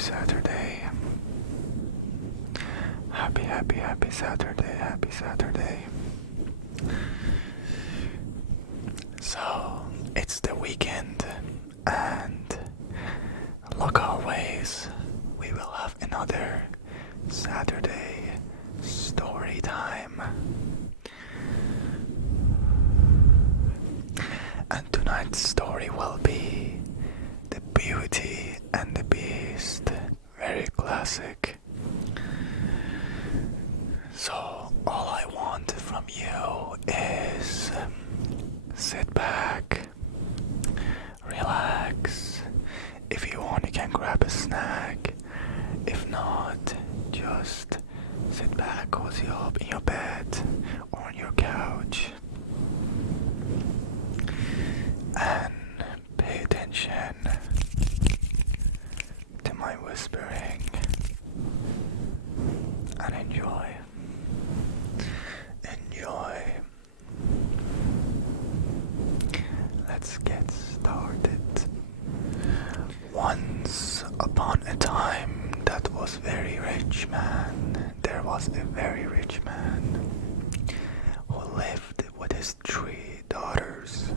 Saturday. Happy Saturday, happy Saturday. So, it's the weekend, and like always, we will have another Saturday story time. And tonight's story will be The Beauty and the Beast. Very classic. So all I want from you is sit back, relax. If you want, you can grab a snack. If not, just sit back, cozy up in your bed or on your couch and pay attention to my whispering and enjoy. Let's get started. Once upon a time, that was very rich man. There was a very rich man who lived with his three daughters.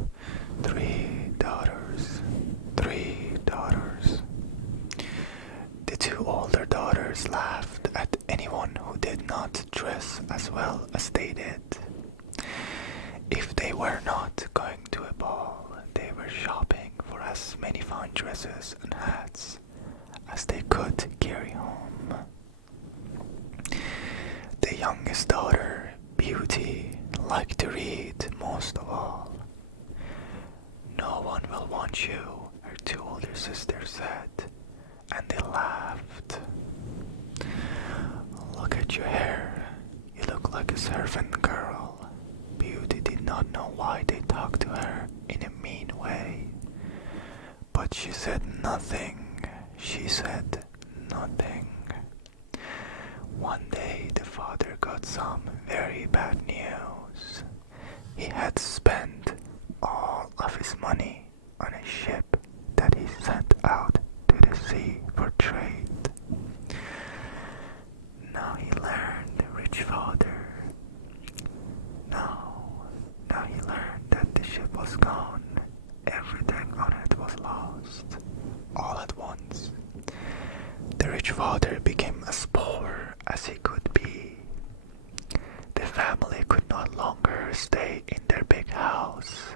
The two older daughters laughed at anyone who did not dress as well as they did. If they were not going to a ball, they were shopping for as many fine dresses and hats as they could carry home. The youngest daughter, Beauty, liked to read most of all. "No one will want you," her two older sisters said, and they laughed. "Look at your hair. You look like a servant girl." Beauty did not know why they talked to her in a mean way, but she said nothing. One day the father got some very bad news. He had spent all of his money on a ship that he sent out to the sea for trade. Now he learned, rich father. Now he learned that the ship was gone. Everything on it was lost. All at once. The rich father became as poor as he could be. The family could not longer stay in their big house.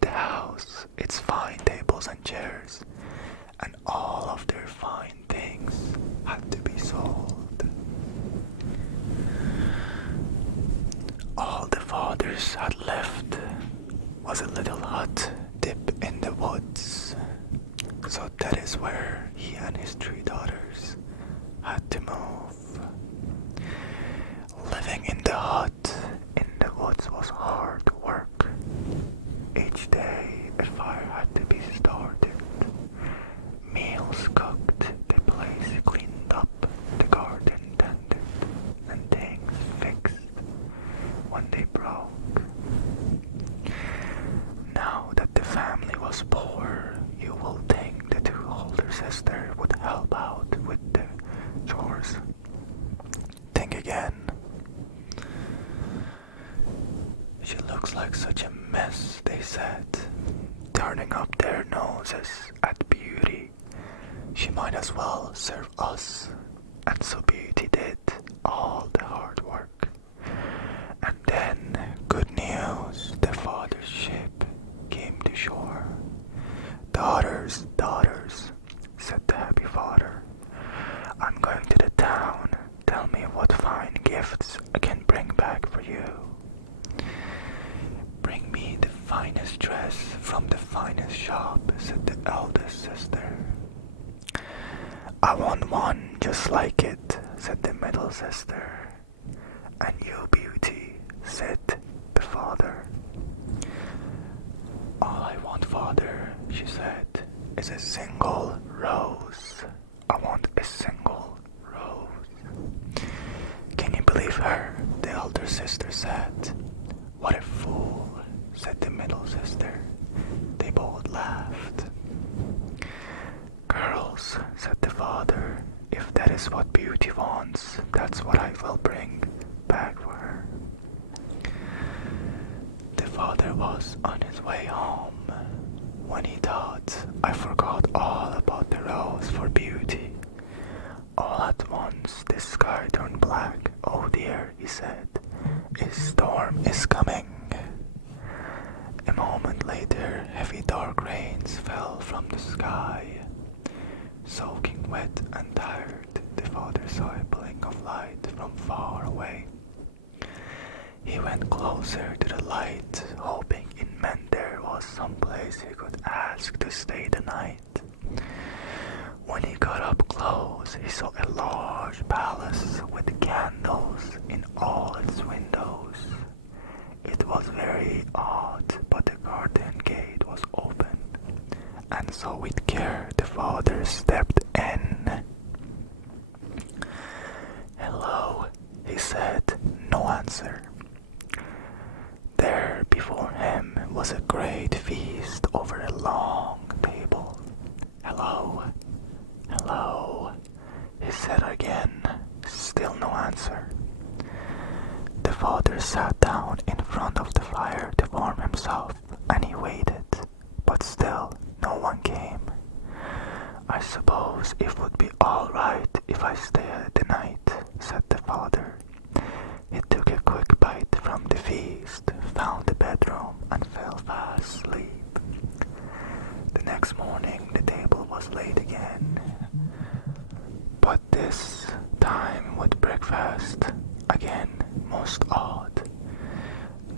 The house, its fine tables and chairs, and all of their fine things had to be sold. All the fathers had left was a little hut deep in the woods. So that is where he and his three daughters had to move. Living in the hut in the woods was hard work. Each day a fire had to be started, meals cooked, the place cleaned up, the garden tended, and things fixed when they broke. Now that the family was poor, you will think the two older sisters would help out with the chores. Think again. "She looks like such a mess," they said, turning up their noses at Beauty. "She might as well serve us." And so Beauty did all the hard work. And then, good news, the father's ship came to shore. Daughters, said the happy father. "I'm going to the town. Tell me what fine gifts I can bring back for you." "Bring me the finest dress from the finest shop," said the eldest sister. "I want one just like it," said the middle sister. "And you, Beauty," said the father. "All I want, father," she said, "is a single rose. I want a single rose." "Can you believe her?" the elder sister said. "What a fool," said the middle sister. They both laughed. "Girls," said the father. If that is what Beauty wants, that's what I will bring back for her. The father was on his way home when he thought, I forgot all about the rose for Beauty. All at once the sky turned black. Oh dear, he said, a storm is coming. A moment later, heavy dark rains fell from the sky. Soaking wet and tired, the father saw a blink of light from far away. He went closer to the light, hoping it meant there was some place he could ask to stay the night. When he got up close, he saw a large palace with candles in all its windows. It was very odd, but the garden gate was open, and so with care the father stepped in. Hello, he said. No answer. There before him was a great feast over a long table. Hello, hello, he said again. Still no answer. The father sat down in front of the fire to warm himself, and he waited, but still no one came. I suppose it would be all right if I stay the night, said the father. He took a quick bite from the feast, found the bedroom, and fell fast asleep. The next morning the table was laid again, but this time with breakfast. Again, most odd.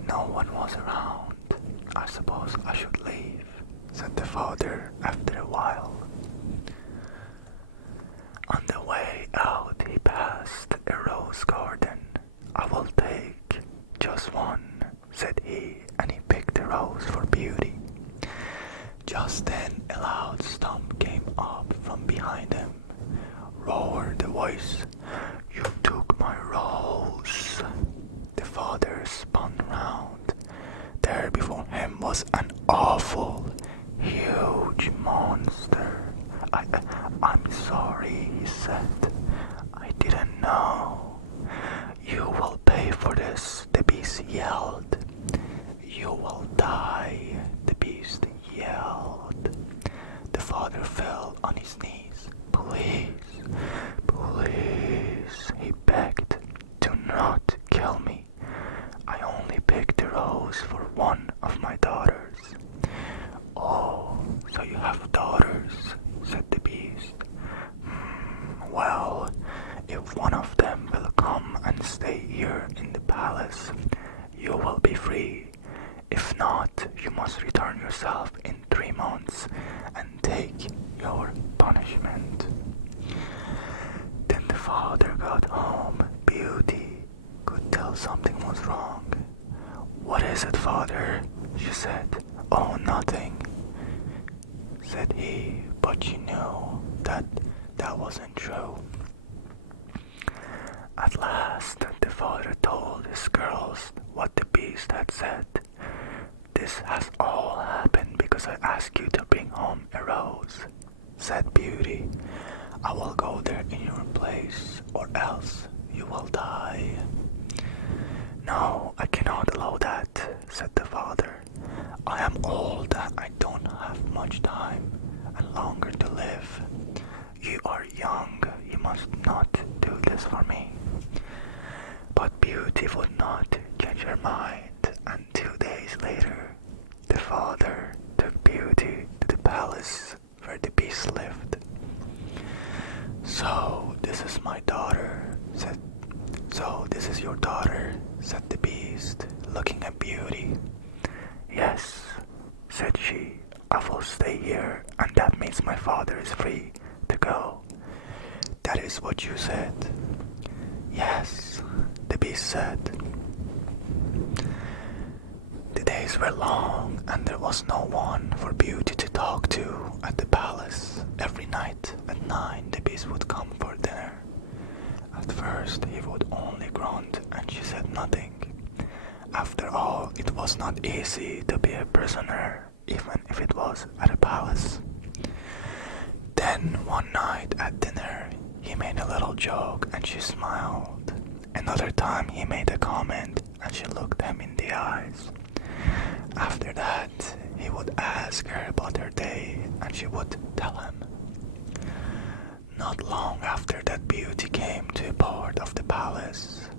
No one was around. I suppose I should leave, said the father after a while. On the way out he passed a rose garden. I will take just one, said he, and he picked a rose for Beauty. Just then a loud stomp came up from behind him. Roared the voice, "You took my rose." The father spun round. There before him was an awful, huge monster. I'm sorry, he said. I didn't know. You will pay for this, the beast yelled. You will die, the beast yelled. The father fell on his knees. Please, please, he begged. Do not kill me. I only picked a rose for one of my daughters. Oh, so you have daughters, said the beast. Well, if one of them will come and stay here in the palace, you will be free. If not, you must return yourself in 3 months and take your punishment. Then the father got home. Beauty could tell something was wrong. What is it, father? She said. Oh, nothing, said he, but she knew that wasn't true. At last, the father told his girls what the beast had said. This has all happened because I asked you to bring home a rose, said Beauty. I will go there in your place, or else you will die. No, I cannot allow that, said the father. I am old and I don't have much time and longer to live. You are young, you must not do this for me. But Beauty would not change her mind, and 2 days later, the father took Beauty to the palace where the beast lived. So this is my daughter, said. So this is your daughter, said the beast, looking at Beauty. Yes, said she. I will stay here, and that means my father is free to go. That is what you said. Yes, the beast said. The days were long, and there was no one for Beauty to talk to at the palace. Every night at 9 the beast would come for dinner. At first he would only grunt, and she said nothing. After all, it was not easy to be a prisoner, even if it was at a palace. Then one night at dinner, he made a little joke and she smiled. Another time he made a comment and she looked him in the eyes. After that, he would ask her about her day and she would tell him. Not long after that, Beauty came to a part of the palace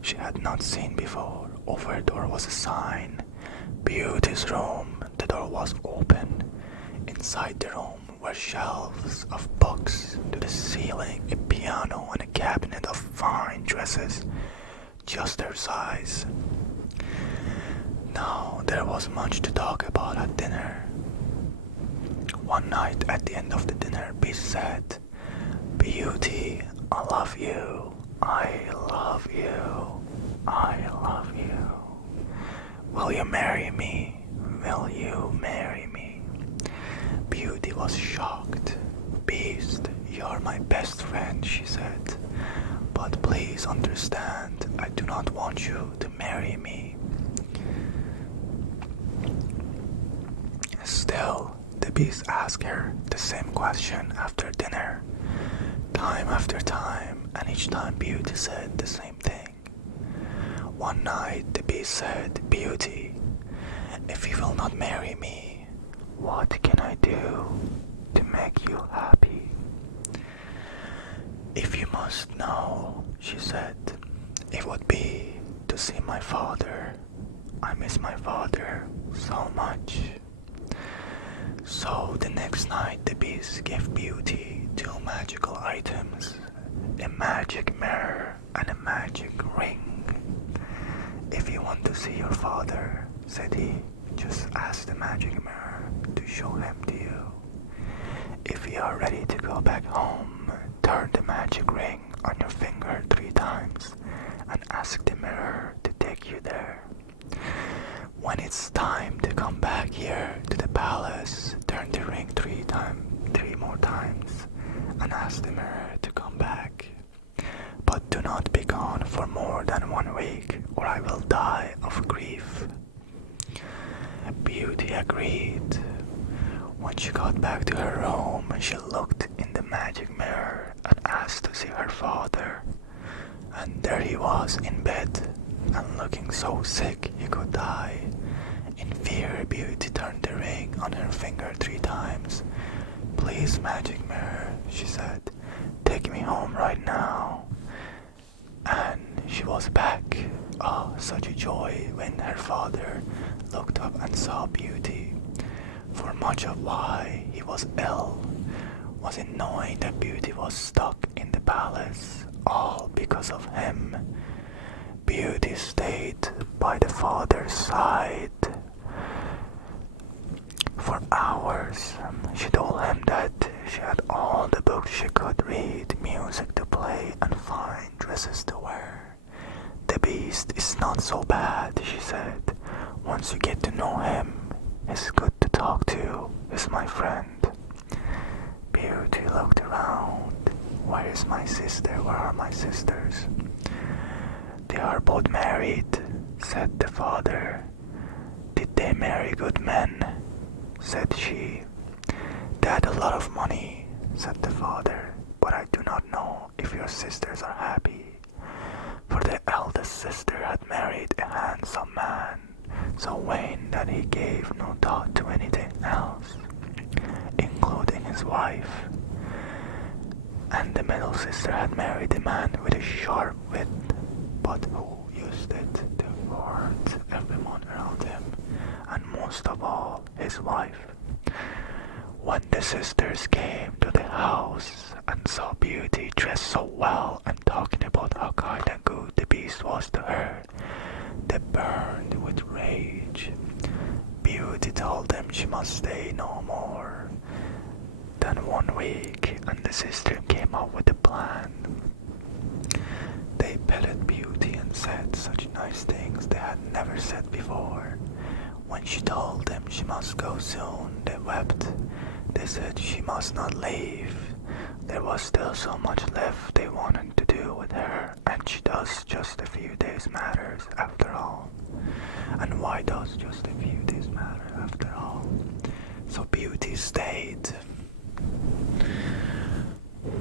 she had not seen before. Over the door was a sign, Beauty's room. The door was open. Inside the room were shelves of books, to the ceiling a piano and a cabinet of fine dresses, just her size. Now there was much to talk about at dinner. One night at the end of the dinner, Beast said, Beauty, I love you, I love you, I love you. Will you marry me? Will you marry me? Beauty was shocked. Beast, you're my best friend, she said. But please understand, I do not want you to marry me. Still, the Beast asked her the same question after dinner, time after time, and each time Beauty said the same thing. One night the Beast said, Beauty, if you will not marry me, what can I do to make you happy? If you must know, she said, it would be to see my father. I miss my father so much. So the next night the Beast gave Beauty two magical items, a magic mirror and a magic ring. If you want to see your father, said he, just ask the magic mirror to show him to you. If you are ready to go back home, turn the magic ring on your finger 3 times and ask the mirror to take you there. When it's time to come back here to the palace, turn the ring 3 more times and ask the mirror to come back. But do not be gone for more than 1 week, or I will die of grief. Beauty agreed. When she got back to her room, she looked in the magic mirror and asked to see her father. And there he was in bed, and looking so sick he could die. In fear, Beauty turned the ring on her finger 3 times. Please, magic mirror, she said, take me home right now. And she was back. Oh, such a joy when her father looked up and saw Beauty. For much of why he was ill was in knowing that Beauty was stuck in the palace, all because of him. Beauty stayed by the father's side for hours. She told him that she had all the books she could read, music to play, and fine dresses to wear. The Beast is not so bad, she said. Once you get to know him, he's good to talk to. He's my friend. Beauty looked around. Where is my sister? Where are my sisters? They are both married, said the father. Did they marry good men? Said she. They had a lot of money, said the father, but I do not know if your sisters are happy. For the eldest sister had married a handsome man, so vain that he gave no thought to anything else, including his wife. And the middle sister had married a man with a sharp wit, but who used it to hurt everyone around him, and most of all, his wife. When the sisters came to the house and saw Beauty dressed so well and talking about how kind and good the Beast was to her, they burned with rage. Beauty told them she must stay no more than 1 week, and the sister came up with a plan. They petted Beauty and said such nice things they had never said before. When she told them she must go soon, they wept. They said she must not leave. There was still so much left they wanted to do with her, and she does just a few days matters after all. And why does just a few days matter after all? So Beauty stayed.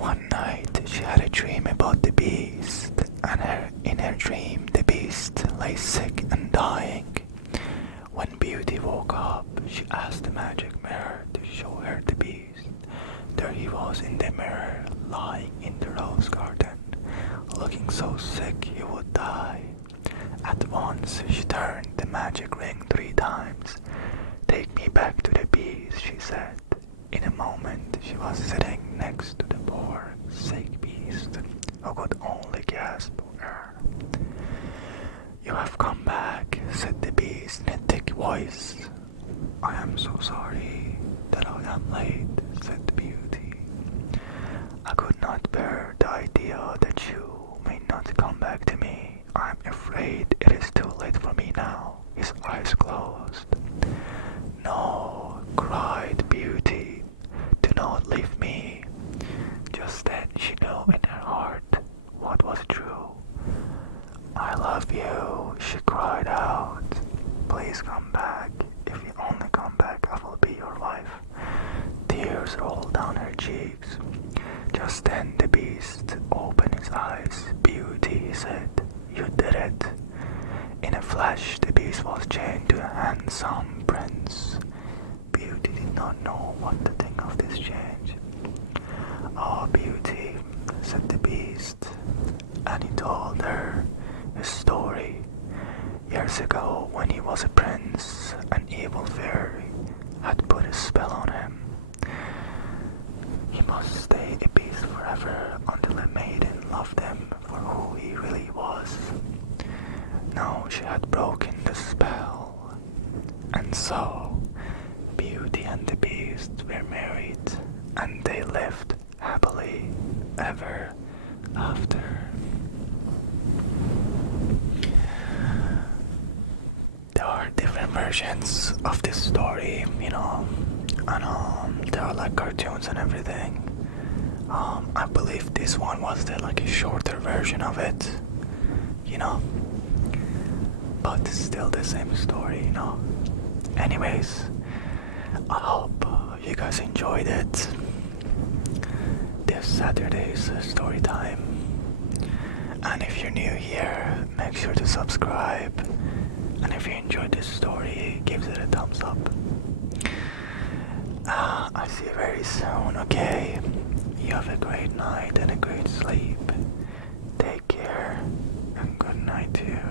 One night she had a dream about the beast, and in her dream the beast lay sick and dying. When Beauty woke up, she asked the magic mirror to show her the beast. There he was in the mirror, lying in the rose garden, looking so sick he would die. At once she turned the magic ring 3 times. "Take me back to the beast," she said. In a moment she was sitting next to the poor, sick beast, who could only gasp for air. "You have come back," said the beast in a thick voice. "I am so sorry that I am late," said Beauty. "I could not bear the idea that you may not come back to me. I am afraid it is too late for me now." His eyes closed. "No," cried Beauty, "do not leave me." Just then she knew in her heart what was true. "I love you," she cried out. "Please come back. If you only come back, I will be your wife." Tears rolled down her cheeks. Just then the beast opened his eyes. "Beauty," he said, "you did it." In a flash the beast was chained to a handsome prince. Beauty did not know what to think of this change. "Oh, Beauty," said the beast, and he told her his story. Years ago, when he was a prince, an evil fairy had put a spell on him. He must stay a beast forever until a maiden loved him for who he really was. Now she had broken the spell, and so Beauty and the beast were married, and they lived happily ever after. There are different versions of this story, and there are like cartoons and everything. I believe this one was like a shorter version of it, but still the same story, Anyways, I hope you guys enjoyed it. This Saturday's story time. And if you're new here, make sure to subscribe. And if you enjoyed this story, give it a thumbs up. I'll see you very soon, okay? You have a great night and a great sleep. Take care, and good night to you.